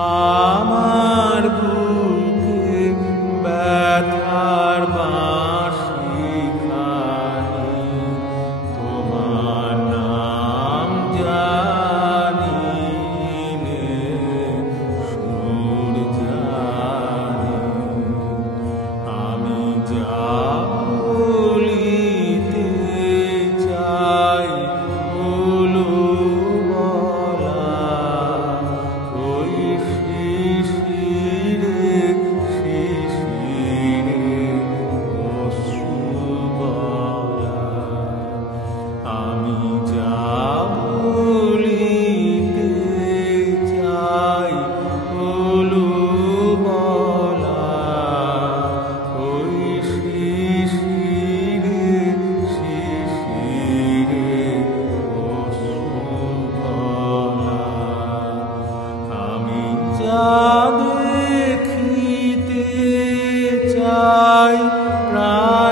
Amen.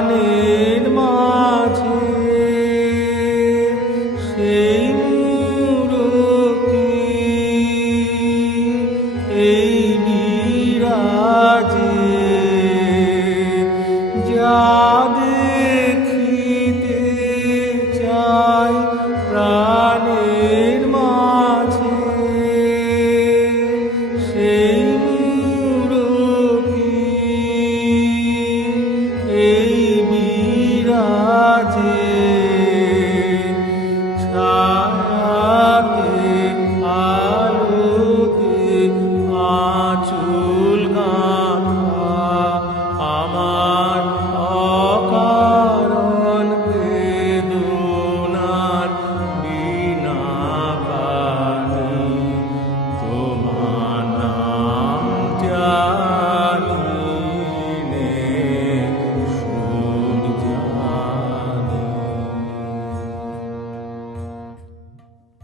প্রাণের মাঝে সেই মুরতি এই বিরাজে যাদের